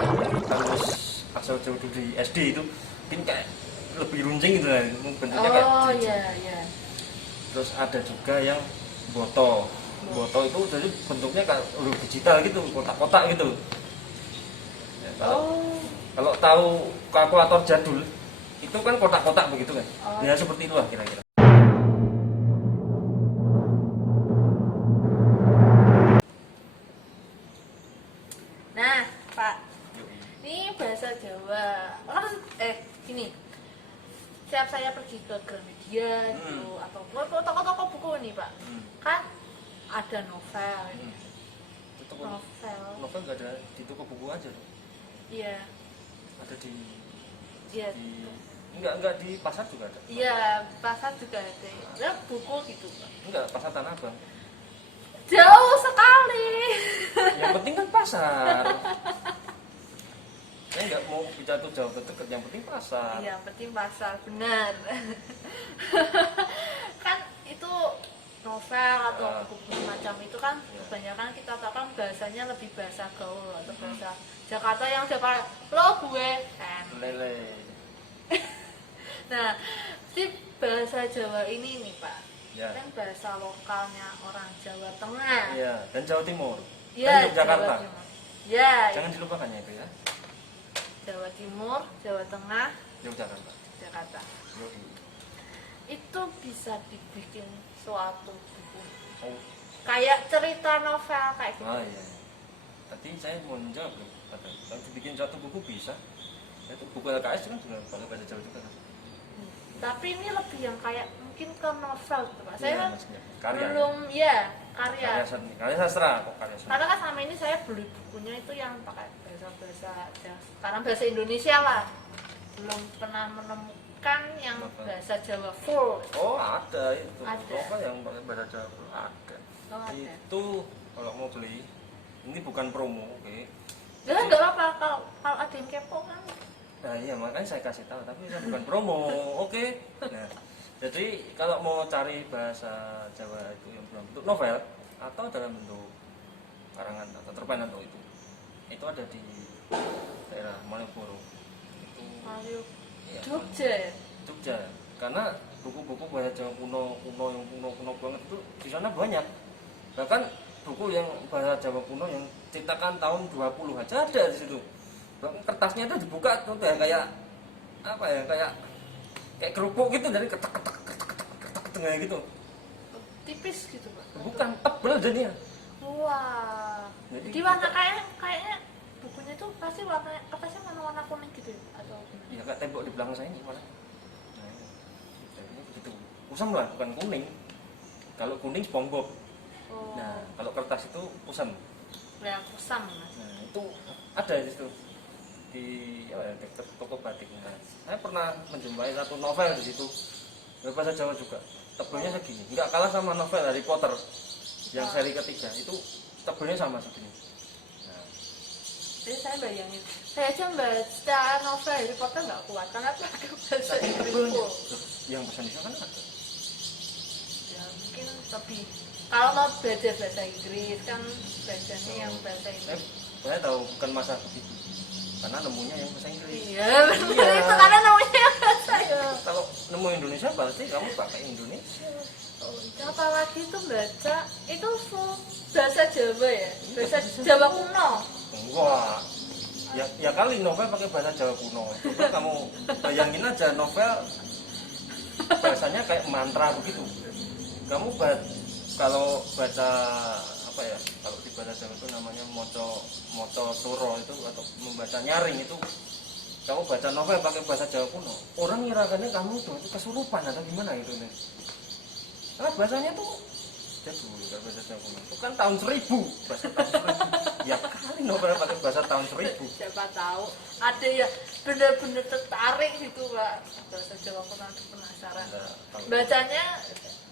Terus asal jauh di SD itu mungkin kayak lebih runcing gitu lah, bentuknya kayak iya. terus ada juga yang boto. Boto itu jadi bentuknya kayak huruf digital gitu, kotak-kotak gitu. Ya, kalau tahu kalkulator jadul itu kan kotak-kotak begitu kan. Ya seperti itulah kira-kira. Nah, Pak, ini bahasa Jawa. Gini. Setiap saya pergi ke Gramedia gitu atau toko-toko buku nih, Pak. Kan ada novel. Novel nggak ada di toko buku aja loh. Iya. Ada di Iya. Enggak di pasar juga ada. Iya, pasar juga ada. Ya, buku gitu, Pak. Enggak, pasar Tanah Abang. Jauh sekali. Yang penting kan pasar. Saya nggak mau bicara tuh jauh deket, yang penting pasar. Iya, yang penting pasar, benar. Kan itu novel atau buku macam itu kan kebanyakan kita tahu kan bahasanya lebih bahasa gaul atau bahasa Jakarta yang dapat lo gue kan. Lele. Nah, si bahasa Jawa ini nih Pak, Ya. kan bahasa lokalnya orang Jawa Tengah. Iya, dan Jawa Timur. Iya, Dan Yogyakarta. Jawa Timur. Ya, Jangan dilupakan ya itu ya. Jawa Timur, Jawa Tengah, Yogyakarta. Jakarta. Yoi. Itu bisa dibikin suatu buku. Oh. Kayak cerita novel kayak gitu. Ah iya. Tadi saya mau menjawab loh. Kalau dibikin suatu buku bisa. Itu buku LKS kan juga pakai bahasa Jawa juga kan. Tapi ini lebih yang kayak mungkin ke novel gitu Pak. Saya Iya, kan maksudnya. Karya. belum karya. Karya sastra kok karya sastra. Karena kan selama ini saya beli bukunya itu yang pakai bahasa sekarang bahasa Indonesia lah. Belum pernah menemukan yang bahasa Jawa full. Oh ada itu. Ada. Novel yang pakai bahasa Jawa ada. Oh, ada. Itu kalau mau beli, ini bukan promo, oke? Ya nggak apa-apa kalau ada yang kepo kan. Nah iya makanya saya kasih tahu, tapi saya bukan promo, oke? Nah, jadi kalau mau cari bahasa Jawa itu yang dalam bentuk novel atau dalam bentuk karangan atau cerpen atau itu ada di daerah Malioboro. Itu Ayo, iya, Jogja ya? Jogja. Karena buku-buku bahasa Jawa kuno yang kuno banget itu di sana banyak. Bahkan buku yang bahasa Jawa kuno yang cetakan tahun 20 aja ada di situ. Kertasnya itu dibuka tuh kayak apa ya, kayak kerupuk gitu, dari ketek tengah gitu. Tipis gitu Pak? Bukan, tebel jadinya. Wah. Jadi warna kayaknya bukunya itu pasti warna kertasnya warna kuning gitu ya? Atau Iya kayak tembok di belakang saya ini mana? Nah, ini begitu. Kusam lah, bukan kuning. Kalau kuning SpongeBob. Oh. Nah, kalau kertas itu kusam. Ya kusam Mas. Nah, itu ada di situ di dekat toko batik. Nah, saya pernah menjumpai satu novel di situ berbahasa Jawa juga. Tebelnya segini, nggak kalah sama novel Harry Potter yang seri ketiga itu tebelnya sama segini. Nah, Jadi saya bayangin, saya aja baca novel Harry Potter nggak kuat karena pakai bahasa Inggris full. yang bahasa Indonesia kan ada. Ya mungkin lebih kalau mau belajar bahasa Inggris kan bacanya yang bahasa Inggris. Saya tahu bukan masa begitu, karena nemunya yang bahasa Inggris. Iya, benar itu karena namanya bahasa. Iya, kalau nemu Indonesia pasti kamu pakai Indonesia. Oh, apalagi itu baca itu full bahasa Jawa ya, bahasa Jawa kuno. Wah, ya kali novel pakai bahasa Jawa kuno. Coba kamu bayangin aja novel bahasanya kayak mantra begitu. Kamu kalau baca apa ya, kalau di bahasa Jawa itu namanya moco suro itu, atau membaca nyaring itu, kamu baca novel pakai bahasa Jawa kuno, orang ngirakannya kamu tuh itu kesurupan atau gimana itu nih. Karena bahasanya tuh jadul, bahasa Jawa kuno itu kan tahun 1000, bahasa tahun 1000. Ya kali novel pakai bahasa tahun 1000. Siapa tahu ada ya benar-benar tertarik gitu Pak bahasa Jawa kuno, penasaran. Bacanya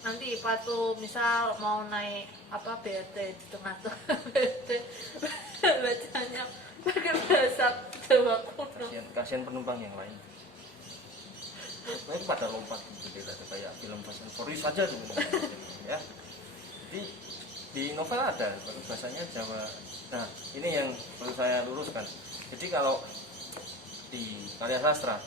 nanti Pak tuh misal mau naik apa BRT di tengah-tengah BRT bacanya pakai bahasa Jawa kuno. Kasihan penumpang yang lain. Mereka pada lompat gitu deh, kayak film Fast and Furious saja tuh. Ya. Jadi di novel ada bahasanya Jawa. Nah, ini yang perlu saya luruskan. Jadi kalau di karya sastra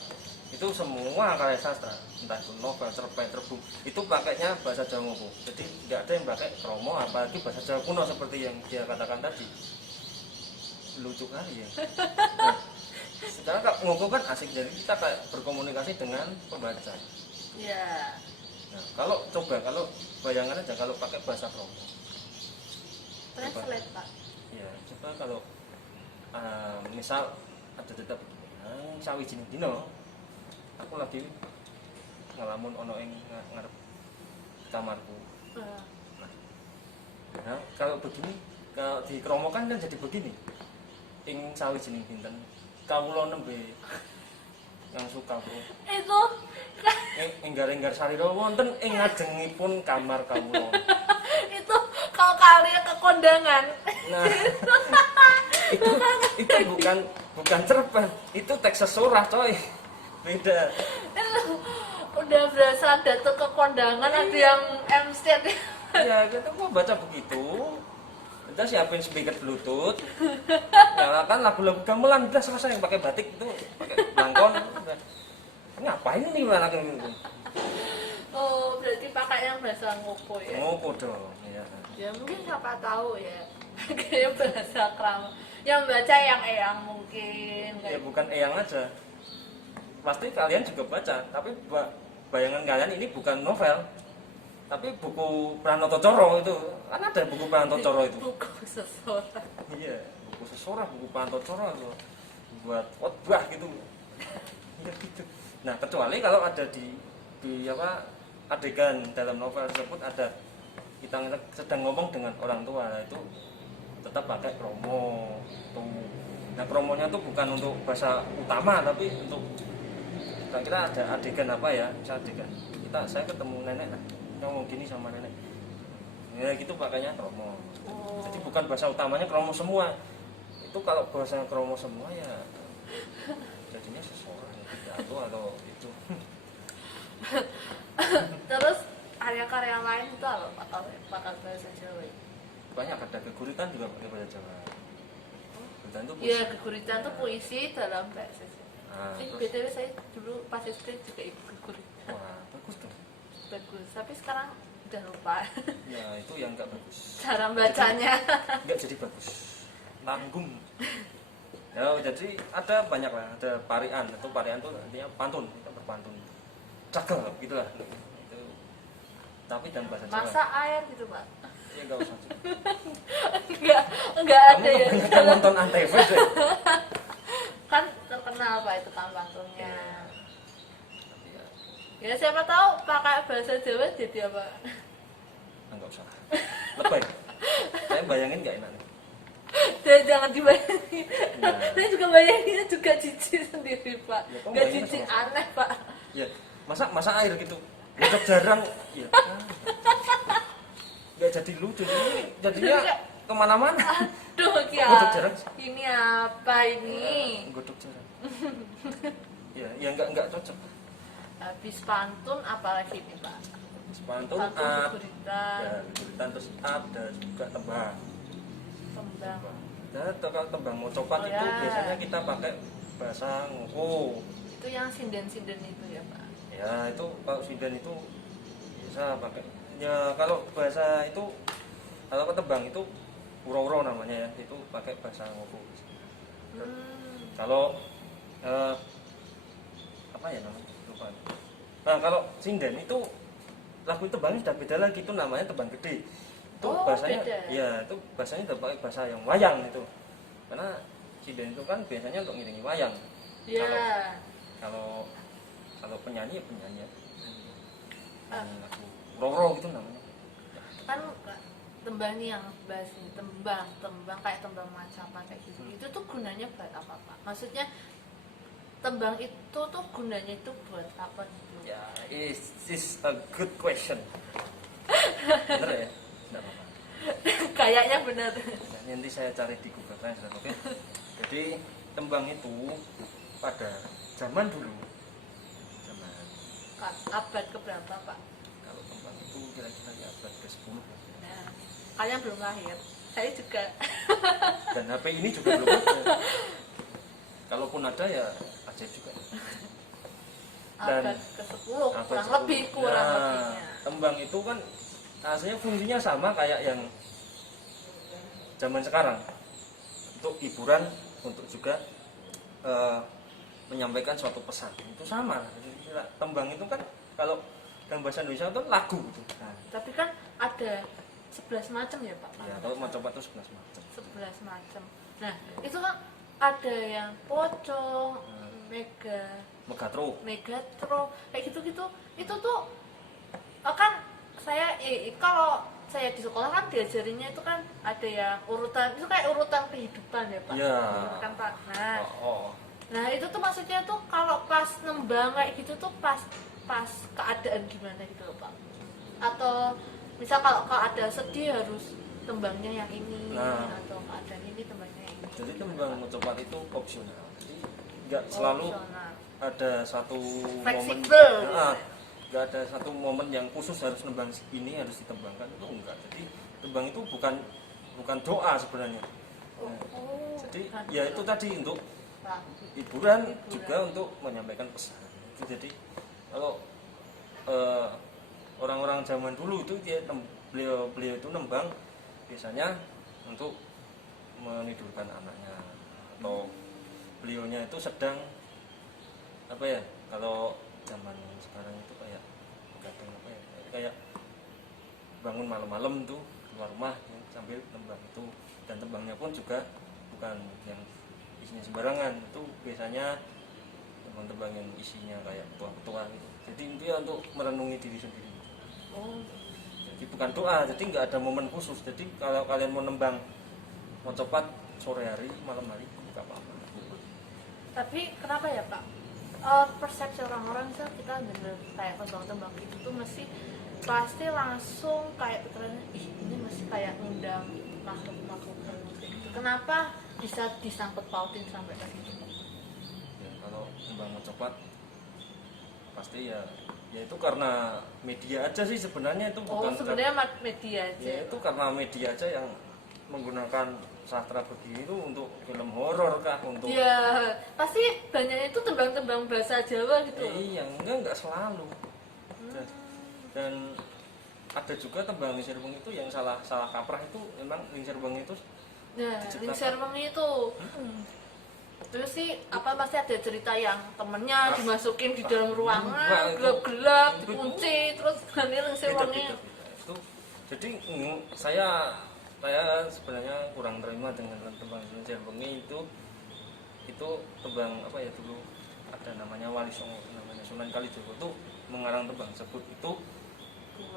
itu semua karya sastra, entah itu novel, cerpen, terbuk, itu pakainya bahasa Jawa Ngoko. Jadi tidak ada yang pakai kromo, apalagi bahasa Jawa kuno seperti yang dia katakan tadi. Lucu kali ya. Nah, sekarang kalau Ngoko kan asik, jadi kita kayak berkomunikasi dengan pembaca. Iya. Nah, kalau bayangan aja kalau pakai bahasa kromo. Translate Pak. Ya, coba kalau misal ada tetap sawijining dino aku lagi ngelamun ono ing ngarep kamarku. Nah, kalau begini, kalau dikromokan kan jadi begini. Ing sawijining dinten kawula nembe yang suka bro. Itu Enggar-enggar sarira wonten ing ngajengipun kamar kawula. itu kalau kalian ke kondangan. Nah, itu bukan cerpen, itu teks sesurah coy. Beda. Udah berasa datang ke kondangan ada yang MC. Ya kita gua baca begitu. Kita siapin speaker bluetooth, nyalakan lagu-lagu gamelan, udah selesai. Yang pakai batik itu pakai belangkon. Ngapain ini anak ini? Oh, berarti pakai yang bahasa Ngoko ya? Ngoko dong, ya. Ya mungkin siapa tahu ya. Kayak bahasa krama. Yang baca yang eyang mungkin. Ya bukan eyang aja. Pasti kalian juga baca, tapi bayangan kalian ini bukan novel, tapi buku Pranoto Coro itu. Kan ada buku Pranoto Coro itu. Buku seseorang. Iya, buku seseorang, buku Pranoto Coro itu. Buat khotbah gitu. Ya gitu. Nah, kecuali kalau ada di apa adegan dalam novel tersebut ada kita sedang ngomong dengan orang tua, itu tetap pakai kromo tuh. Nah, kromonya tuh bukan untuk bahasa utama, tapi untuk kira-kira ada adegan apa ya, bisa adegan saya ketemu nenek ngomong gini sama nenek ya gitu, pakainya kromo. Jadi bukan bahasa utamanya kromo semua. Itu kalau bahasa kromo semua ya jadinya seseorang atau itu. Terus karya-karya lain itu apa pakai bahasa Jawa? Banyak, ada keguritan juga pakai bahasa Jawa. Keguritan itu Iya, keguritan itu puisi dalam bahasa Jawa. Nah, BTW saya dulu pas SD juga ikut keguritan. wah, bagus tuh. Bagus, tapi sekarang udah lupa Ya itu yang enggak bagus. cara bacanya. Enggak jadi bagus. Tanggung. Ya, jadi ada banyak lah, ada parian. Itu parian itu artinya pantun, kita berpantun. Cakep gitulah. Itu. Tapi dalam bahasa Jawa. Masa air gitu, Pak. Ya enggak usah. Enggak Kamu ada ya. kebanyakan nonton Antv deh. Kan terkenal Pak itu kan pantunnya. Tapi ya Ya siapa tahu pakai bahasa Jawa jadi apa? enggak usah. Lebay. Saya bayangin enggak enak nih. Jangan dibayangin. Nah. Saya juga bayanginnya juga jijik sendiri Pak. Ya, kok Enggak bayanginnya jijik sama-sama? aneh Pak. Ya, masa air gitu. Udah jarang. Ya. Enggak jadi lucu. Jadinya kemana-mana. Aduh, Godok jarang sih. ini apa ini? Godok jarang. Ya enggak cocok. Habis pantun apalagi nih Pak? Pantun Pantun guritan, ya guritan, terus ada juga tembang. tembang. Nah, kalau tembang mocopat Oh, itu ya. biasanya kita pakai bahasa Ngoko. Itu yang sinden-sinden itu ya Pak? Ya itu kalau sinden itu bisa pakai. Ya kalau bahasa itu, kalau ketembang itu uro-uro namanya ya, itu pakai bahasa Ngoko. Kalau apa ya namanya, lupa. Nah kalau sinden itu lagu tembangnya sudah beda lagi, itu namanya tembang gede. Itu Oh, bahasanya beda. ya itu bahasanya udah pakai bahasa yang wayang itu, karena sinden itu kan biasanya untuk ngiringi wayang. Iya. Kalau penyanyi ya penyanyi ya. Lagu roro gitu namanya. Kan tembang ini yang bahas ini, tembang kayak tembang Macapat kayak gitu. Itu tuh gunanya buat apa Pak? Maksudnya tembang itu tuh gunanya itu buat apa gitu? Ya, is a good question. Bener ya? Enggak apa-apa. Kayaknya benar. Nah, nanti saya cari di Google Translate, oke? Jadi tembang itu pada zaman dulu, Abad keberapa Pak? kalau tembang itu kira-kira di abad ke-10. Nah, kalian belum lahir. Saya juga. Dan HP ini juga belum ada. kalaupun ada ya ajaib juga. Dan abad ke-10 abad kurang 10. lebih lebihnya. Tembang itu kan aslinya fungsinya sama kayak yang zaman sekarang, untuk hiburan, untuk juga menyampaikan suatu pesan, itu sama. Jadi, tembang itu kan kalau dalam bahasa Indonesia itu lagu gitu. Nah, Tapi kan ada 11 macam ya Pak? ya, kalau mau coba tuh 11 macam. 11 macam. Nah, itu kan ada yang pocong, Megatro. megatro, kayak gitu-gitu. Itu tuh kan saya kalau saya di sekolah kan diajarinnya itu kan ada yang urutan, itu kayak urutan kehidupan ya Pak. Ya. Kan Pak. Nah, Oh. nah itu tuh maksudnya tuh kalau pas nembang kayak gitu tuh pas keadaan gimana gitu loh Pak. Atau misal kalau ada sedih harus tembangnya yang ini, Nah. atau keadaan ini tembangnya yang ini. Jadi tembang mocopat itu opsional. Jadi nggak selalu Opsional. ada satu momen. Fleksibel. Nah, nggak ada satu momen yang khusus harus nembang ini harus ditembangkan, itu enggak. Jadi tembang itu bukan doa sebenarnya. Nah, jadi bukan ya doa. itu tadi untuk Pak. hiburan juga untuk menyampaikan pesan. Itu jadi kalau orang-orang zaman dulu itu beliau itu nembang biasanya untuk menidurkan anaknya, atau beliaunya itu sedang apa ya, kalau zaman sekarang itu kayak begadang apa ya, kayak bangun malam-malam tuh keluar rumah ya, sambil nembang itu. Dan tembangnya pun juga bukan yang isinya sembarangan, itu biasanya tembang-tembang yang isinya kayak petua-petua gitu. Jadi intinya untuk merenungi diri sendiri. Oh. Jadi bukan doa, jadi nggak ada momen khusus. Jadi kalau kalian mau nembang, mau copat sore hari, malam hari, nggak apa-apa. Tapi kenapa ya Pak? Persepsi orang-orang sih kita denger kayak tembang-tembang gitu tuh pasti langsung kayak pikirannya, ih ini masih kayak ngundang makhluk-makhluk gitu. Kenapa bisa disangkut pautin sampai ke situ? Ya, kalau nembang mau copat pasti ya itu karena media aja sih sebenarnya, itu Oh, bukan sebenarnya media aja. ya itu karena media aja yang menggunakan sastra begini itu untuk film horor kah, untuk Ya, pasti banyak itu tembang-tembang bahasa Jawa gitu. iya enggak selalu. Dan ada juga tembang Lingsir Wengi itu yang salah kaprah, itu memang Lingsir Wengi itu Nah, diciptakan. Lingsir Wengi itu terus sih apa pasti ada cerita yang temennya dimasukin di dalam ruangan gelap-gelap, dikunci, terus ganti Lingsir Wengi. Itu jadi saya sebenarnya kurang terima dengan tembang Lingsir Wengi itu tembang apa ya, dulu ada namanya Wali Songo, namanya Sunan Kalijogo itu mengarang tembang tersebut itu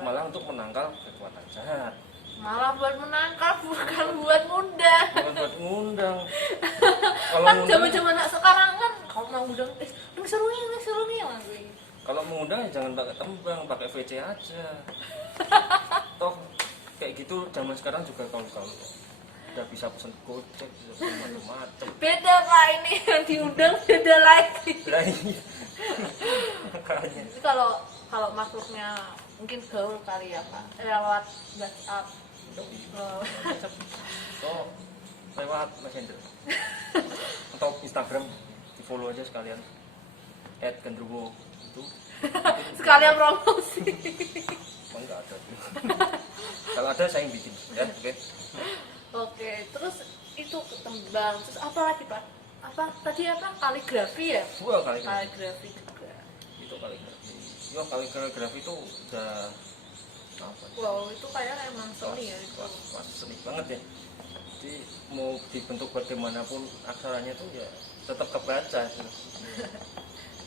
malah untuk menangkal kekuatan jahat, Malah buat menangkap, bukan buat ngundang. bukan buat ngundang. Kalau Kan ngundang, zaman-zaman anak sekarang kan kalau mau ngundang, Lingsir Wengi langsung. kalau mengundang ya jangan pakai tembang, pakai VC aja. Toh kayak gitu zaman sekarang juga kalau udah bisa pesen Gojek, bisa pesen macam-macam. Beda Pak, ini yang diundang beda lagi. Lah iya. Makanya. Jadi kalau makhluknya mungkin gaul kali ya Pak, lewat WhatsApp. Oh. Oh, lewat Messenger atau Instagram, di follow aja sekalian @gendruwo itu. Sekalian promosi. Emang nggak ada. Kalau ada saya yang bikin ya, oke. Oke, terus itu tembang, terus apa lagi Pak? Apa tadi apa? Kaligrafi ya? Wah, kaligrafi Kaligrafi juga. itu kaligrafi. Yo, kaligrafi itu udah apa? Wow, itu kayak emang seni ya itu. Wah, seni banget ya. Jadi mau dibentuk bagaimanapun aksaranya tuh ya tetap kebaca gitu.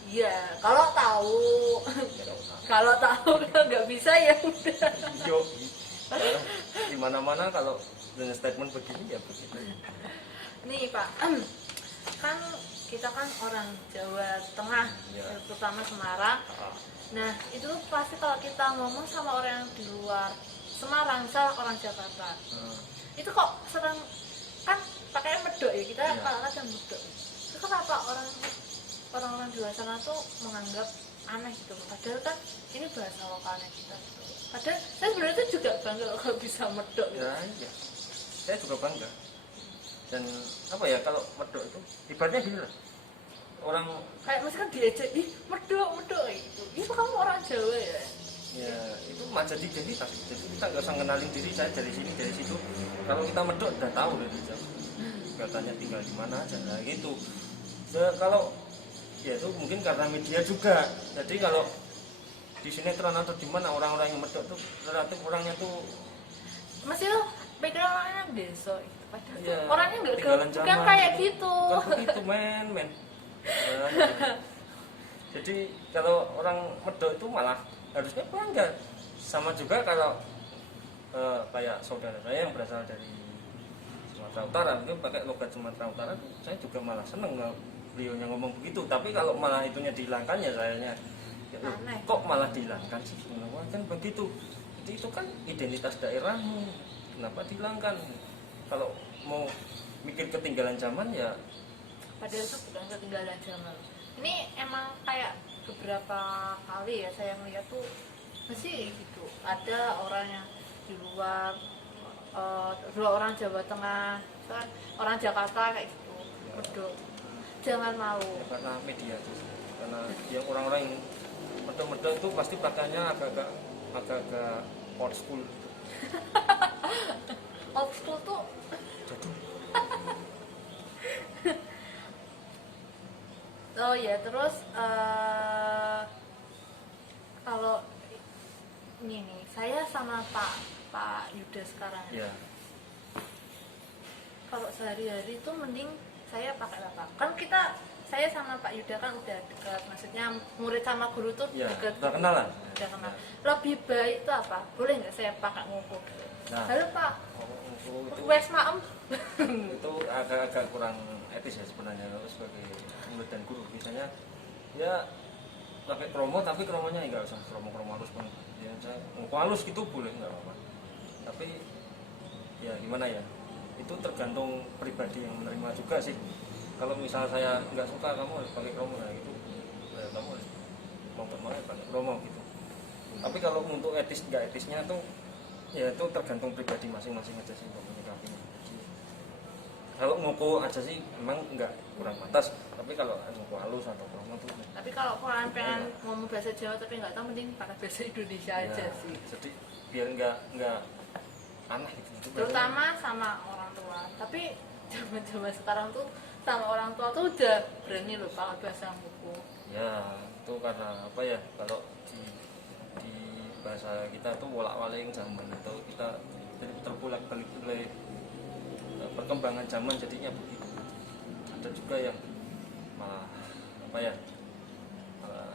Iya, kalau tahu, kalau tahu nggak bisa ya udah. Yo, di mana-mana kalau dengan statement begini ya begitu. Nih Pak, kan kita kan orang Jawa Tengah, Ya. terutama Semarang. Nah itu pasti kalau kita ngomong sama orang yang di luar Semarang, misal orang Jakarta, itu kok sering kan pakai medok ya, kita Iya. kadang-kadang medok. Itu kenapa orang-orang di luar sana tuh menganggap aneh gitu? Padahal kan ini bahasa lokalnya kita. Gitu. Padahal saya sebenarnya tuh juga bangga kalau bisa medok. Gitu. Ya, iya. Saya juga bangga. Dan apa ya, kalau medok itu ibaratnya gini lah. orang kayak misalkan diejek, ih medok itu. Itu kamu orang Jawa ya? ya itu jadi identitas. Jadi kita nggak usah kenalin diri saya dari sini dari situ. Kalau kita medok udah tahu dari jauh. Katanya tinggal di mana aja nah gitu. Kalau ya itu mungkin karena media juga. Jadi kalau di sinetron atau di mana orang-orang yang medok tuh relatif orangnya tuh Masih tuh pikir orangnya desa itu. Padahal ya, tuh orangnya nggak ketinggalan bukan zaman. kayak gitu. Kan begitu men. Jadi kalau orang medok itu malah harusnya bangga. Sama juga kalau kayak saudara saya yang berasal dari Sumatera Utara, mungkin pakai logat Sumatera Utara, saya juga malah seneng beliaunya ngomong begitu. Tapi kalau malah itunya dihilangkan ya sayanya, ya, Aneh. kok malah dihilangkan sih? Kenapa kan begitu? Jadi itu kan identitas daerahmu, kenapa dihilangkan? Kalau mau mikir ketinggalan zaman ya, Padahal itu bukan ketinggalan zaman. Ini emang kayak beberapa kali ya saya melihat tuh masih gitu. Ada orang yang di luar, dua orang Jawa Tengah, misalkan orang Jakarta kayak gitu, medok. Jangan malu. ya karena media itu, karena yang orang-orang yang medok-medok itu pasti pakainya agak-agak old school. Old school tuh Jadul. oh ya terus kalau ini nih saya sama Pak Yuda sekarang Ya, kalau sehari-hari itu mending saya pakai apa kan saya sama Pak Yuda kan udah dekat maksudnya murid sama guru tuh ya, dekat udah kenal lah. udah kenal lebih baik itu apa boleh nggak saya pakai ngumpul Nah. halo Pak Oh, itu wes maem itu agak kurang etis ya sebenarnya kalau sebagai murid dan guru misalnya ya pakai kromo tapi kromonya nggak usah kromo halus banget ya saya halus gitu boleh nggak apa-apa tapi ya gimana ya itu tergantung pribadi yang menerima juga sih kalau misal saya nggak suka kamu harus pakai kromo ya gitu ya, kamu harus mau pakai kromo gitu tapi kalau untuk etis nggak etisnya tuh ya itu tergantung pribadi masing-masing aja sih untuk menyikapinya. Kalau ngoko aja sih memang enggak kurang pantas, tapi kalau ngoko halus atau kromo tuh tapi kalau kalian pengen ngomong bahasa Jawa tapi nggak tahu mending pakai bahasa Indonesia aja ya, sih jadi biar enggak aneh gitu. terutama sama orang tua tapi zaman sekarang tuh sama orang tua tuh udah berani loh pakai bahasa buku Ya, itu karena apa ya? Kalau di bahasa kita tuh bolak-balik zaman atau kita jadi terbolak-balik oleh perkembangan zaman jadinya begitu. Ada juga yang malah apa ya? Malah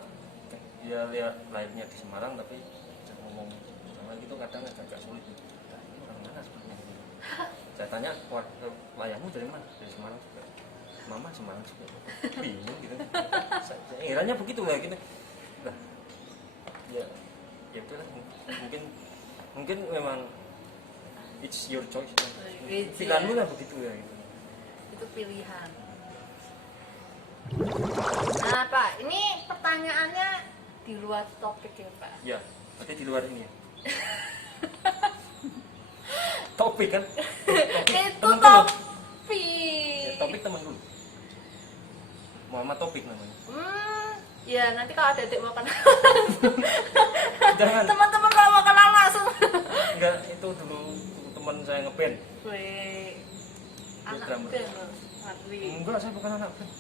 dia lihat lahirnya di Semarang tapi ngomong sama gitu kadang agak sulit. Nah, ini orang mana sebenarnya? Saya tanya, wayahmu dari mana? Dari Semarang juga. Mama Semarang juga. Bingung gitu. Saya kiranya begitu lah gitu. Nah, ya udahlah mungkin memang it's your choice. Pilihanmu lah begitu ya gitu. itu pilihan. Nah Pak, ini pertanyaannya di luar topik ya Pak. Ya, berarti di luar ini ya. Topik kan? Itu Temen dulu. topik. Ya, topik teman dulu. Muhammad Topik namanya. Ya nanti kalau ada adik mau kenal. Jangan. Teman-teman kalau mau kenal langsung. Enggak, itu dulu teman saya ngeband. Wih, anak drummer. band loh, Marli. Enggak, saya bukan anak band.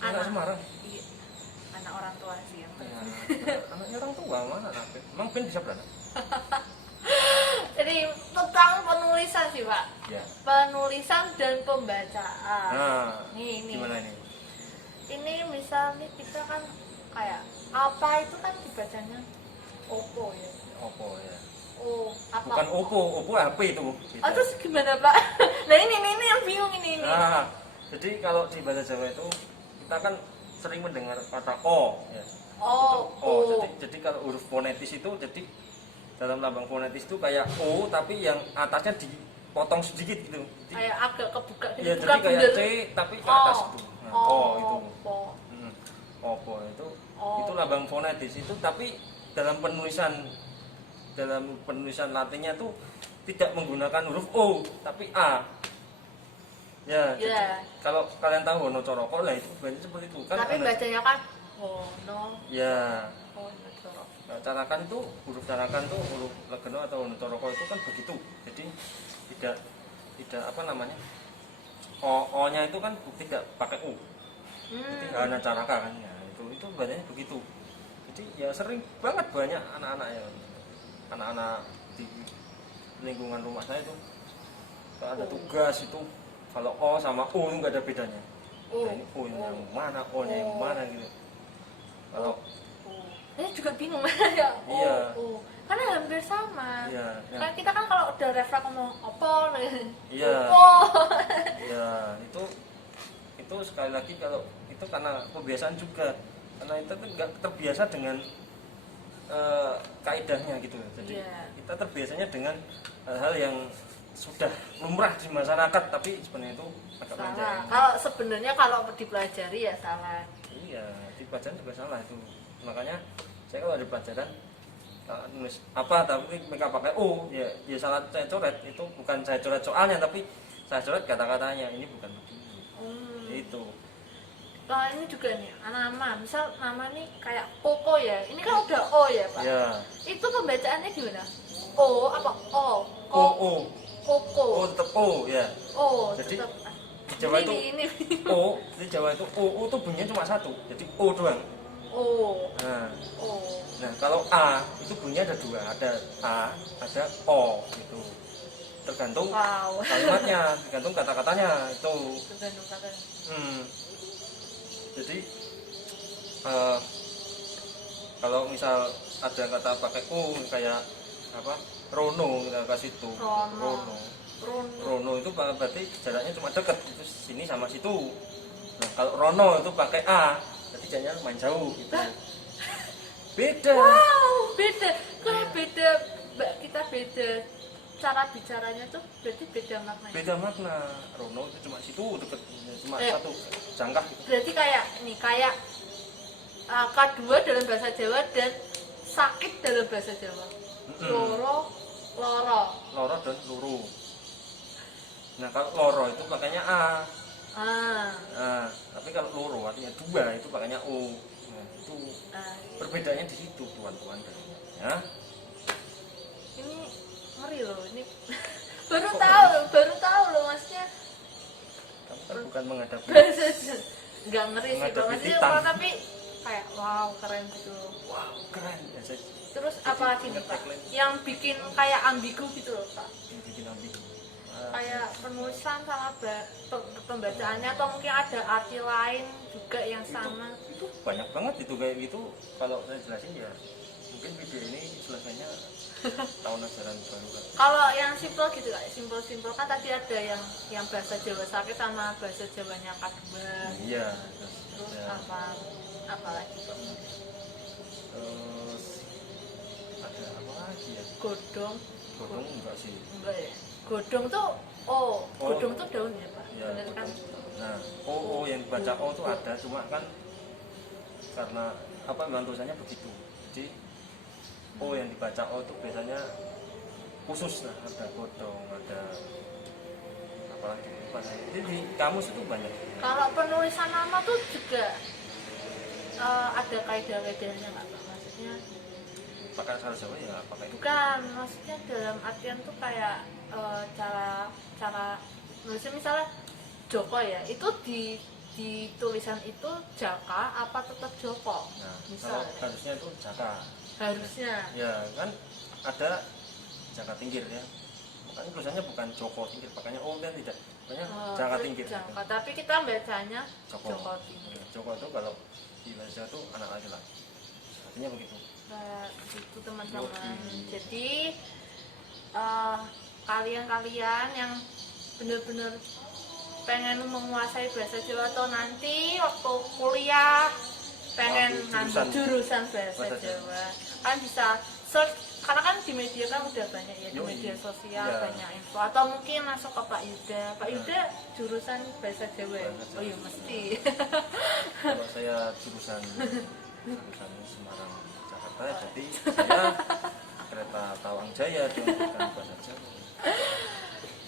Anak Semarang. Iya, anak orang tua sih yang Ya, anaknya orang tua mana anak band? Emang band bisa beranak? Jadi tentang penulisan sih Pak. Ya. Penulisan dan pembacaan. Nah, ini. gimana ini? Ini misalnya kita kan kayak apa itu kan dibacanya Oppo ya. Oppo ya. Oh, apa? Bukan Oppo HP itu. Gitu. Oh, terus gimana Pak? Nah ini yang bingung ini. Nah, jadi kalau di bahasa Jawa itu kita kan sering mendengar kata O ya. Oh, Itu O. Jadi kalau huruf fonetis itu jadi dalam lambang fonetis itu kayak O tapi yang atasnya dipotong sedikit gitu. Jadi, kayak agak kebuka gitu. ya bukan jadi kayak bunder. C tapi ke atas Oh. gitu. Nah, Oh, O itu. Oppo. Oppo itu Oh. itu lambang fonetis itu tapi dalam penulisan latinnya tuh tidak menggunakan huruf O tapi A. Ya, Ya. jadi kalau kalian tahu Hono Coroko lah itu bacanya seperti itu kan. Tapi bacanya kan Hono. Ya, Hono Coroko. nah, carakan tuh huruf carakan tuh huruf Legeno atau Hono Coroko itu kan begitu. Jadi tidak apa namanya? O-nya itu kan tidak pakai U. Jadi hanya caraka kan. Ya, itu bacanya begitu. Jadi ya sering banget banyak anak-anak di lingkungan rumah saya itu kalau ada tugas itu kalau O sama U nggak ada bedanya. Nah, ini O yang mana, O nya yang mana gitu. Kalau Ini juga bingung mana ya. Iya. Karena hampir sama. Iya, ya. Kan kita kan kalau udah refleks ngomong opo, Iya. opo. Ya itu sekali lagi kalau itu karena kebiasaan juga karena itu kan nggak terbiasa dengan kaidahnya gitu. Jadi Iya. kita terbiasanya dengan hal-hal yang sudah lumrah di masyarakat tapi sebenarnya itu agak Salah. panjang. Kalau sebenarnya kalau dipelajari ya salah. Iya, di pelajaran juga salah itu. Makanya saya kalau ada pelajaran nulis apa tapi mereka pakai O, ya salah saya coret. Itu bukan saya coret soalnya tapi saya coret kata-katanya. Ini bukan begini. Itu. Kalau ini juga nih, nama, misal nama nih kayak Koko ya. Ini kan udah O ya, Pak. Ya. Itu pembacaannya gimana? O apa O? O. Koko. O tetap O ya. O. Jadi, tetap. di Jawa itu ini. O, di Jawa itu O tuh bunyinya cuma satu. Jadi O doang. O. Nah, O. kalau A itu bunyinya ada dua, ada A, ada O gitu. Tergantung Wow. kalimatnya, tergantung kata-katanya itu. Tergantung kata. Jadi kalau misal ada kata pakai U kayak apa Rono kita kasih itu Rono itu berarti jaraknya cuma dekat itu sini sama situ. Nah kalau Rono itu pakai A berarti jaraknya lumayan jauh gitu. Beda. Wow, beda. Kalau beda, kita beda cara bicaranya tuh berarti beda maknanya. Beda makna. Rono itu cuma situ dekat, cuma satu jangkah gitu. Berarti kayak nih kayak K2 dalam bahasa Jawa dan sakit dalam bahasa Jawa. Loro, Loro dan luru. Nah kalau loro itu pakainya A. Nah, tapi kalau loro artinya dua itu pakainya O. Nah, itu perbedaannya di situ tuan-tuan ya. Ini ngeri loh ini. baru tahu loh maksudnya. Kamu kan bukan menghadapi Nggak ngeri sih menghadapi banget sih, titan. tapi kayak wow keren gitu. Wow keren ya. Terus apa lagi nih Pak? Yang bikin kayak ambigu gitu loh Pak. Yang bikin ambigu. Kayak penulisan sama pembacaannya atau mungkin ada arti lain juga yang sama. Itu banyak banget itu kayak gitu. Kalau saya jelasin ya mungkin video ini selesainya tahun ajaran baru kan. Kalau yang simpel gitu Kak, simpel kan tadi ada yang bahasa Jawa sakit sama bahasa Jawanya K2. Iya. Terus Ya. apa lagi Pak? Terus ada apa lagi ya? Godong Enggak sih. enggak ya? Godong tuh godong tuh daun ya Pak? Ya, Bener kan? nah, O yang baca O itu ada, cuma kan karena apa memang tulisannya begitu. Jadi O yang dibaca O itu biasanya khusus lah, ada godong, ada apalagi lupa saya. Jadi di kamus itu banyak. Kalau penulisan nama tuh juga ada kaidah-kaidahnya nggak Pak? Maksudnya Pakai bahasa Jawa ya pakai itu. bukan, maksudnya dalam artian tuh kayak cara nulisnya misalnya Joko ya, itu di tulisan itu Jaka apa tetap Joko? Nah, kalau Misalnya harusnya itu Jaka. harusnya. Ya kan ada Jaka Tingkir ya. Makanya tulisannya bukan Joko Tingkir, pakainya O kan tidak. Makanya Jaka Tingkir. Jaka, tapi kita bacanya Joko Tingkir. Ya, Joko itu kalau di bahasa itu anak laki-laki. Artinya begitu. Nah, itu teman-teman. Jadi kalian-kalian yang benar-benar pengen menguasai bahasa Jawa atau nanti waktu kuliah pengen ngambil jurusan bahasa Jawa kan bisa search karena kan di media kan udah banyak ya, di media sosial banyak info atau mungkin masuk ke Pak Yuda jurusan bahasa Jawa ya? Oh iya mesti. Kalau saya jurusan Semarang Jakarta jadi saya kereta Tawang Jaya bukan bahasa Jawa.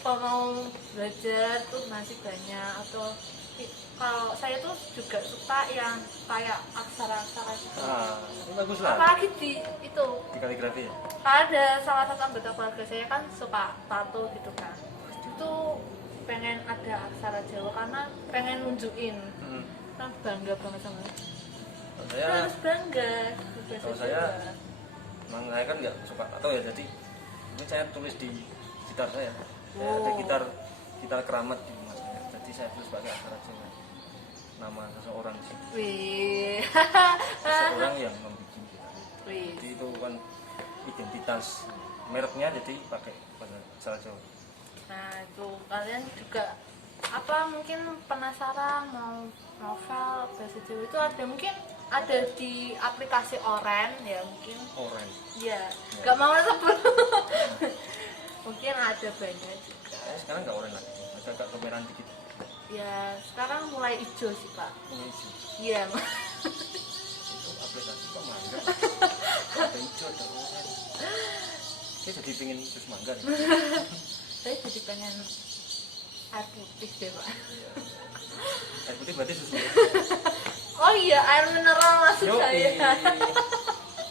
kalau mau belajar tuh masih banyak, atau kalau saya tuh juga suka yang kayak aksara-aksara gitu. Ini bagus lah. Apalagi di itu Di kaligrafi ya. ada salah satu anggota keluarga saya kan suka tato gitu kan, itu pengen ada aksara Jawa karena pengen nunjukin kan, bangga banget sama itu. Kalau saya, Harus bangga bahasa kalau saya, Jawa. memang saya kan nggak suka tato ya, jadi ini saya tulis di gitar saya. Saya ada Oh. gitar keramat di rumah saya, jadi saya tulis pakai aksara Jawa. Nama seseorang sih, Wih. seseorang yang membuat gitar. Wih. Jadi itu kan identitas mereknya, jadi pakai bahasa aksara Jawa. Nah itu kalian juga apa mungkin penasaran mau novel bahasa Jawa itu ada, mungkin ada di aplikasi Oren ya mungkin Oren. ya, nggak mau sebut. Mungkin ada banyak juga Sekarang nggak oren lagi, agak kemerahan dikit. ya, sekarang mulai hijau sih Pak. Hijau. Iya. Itu aplikasi kok mangga. Ada hijau, ada oren. Saya jadi pengen jus mangga nih. Saya jadi pengen air putih deh Pak. Air putih berarti susu. Oh iya, air mineral maksud Yoi. saya.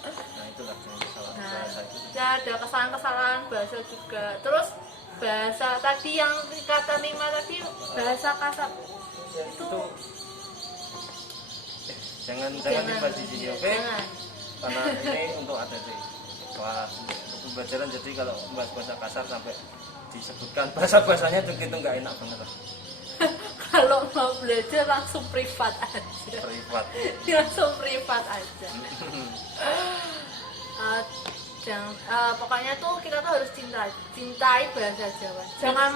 Nah itulah yang salah Nah, bahasa itu. ya ada kesalahan-kesalahan bahasa juga. Terus bahasa tadi yang kata 5 tadi, bahasa kasar itu jangan dibahas di sini, oke? jangan. Karena ini untuk ADT. Wah, untuk pembelajaran, jadi kalau membahas bahasa kasar sampai disebutkan bahasa-bahasanya itu nggak enak banget lah. Kalau mau belajar langsung privat aja. Privat. Langsung privat aja. Pokoknya tuh kita tuh harus cintai bahasa Jawa. Jangan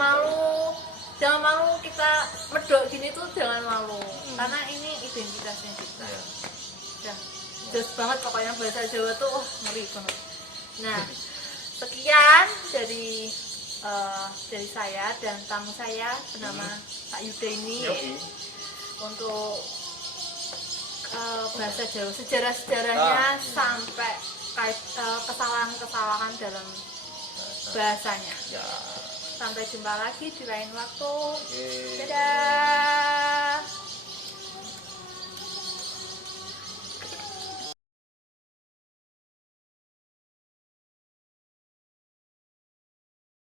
malu kita medok gini tuh, jangan malu. Karena ini identitasnya kita. Ya. Ya, jelas banget pokoknya bahasa Jawa tuh ngeri banget. Nah, sekian dari saya dan tamu saya bernama Pak Yuda ini Yoi. untuk bahasa Jawa, sejarah-sejarahnya sampai kesalahan-kesalahan dalam bahasanya. Ya. Sampai jumpa lagi di lain waktu. Oke. Dadah.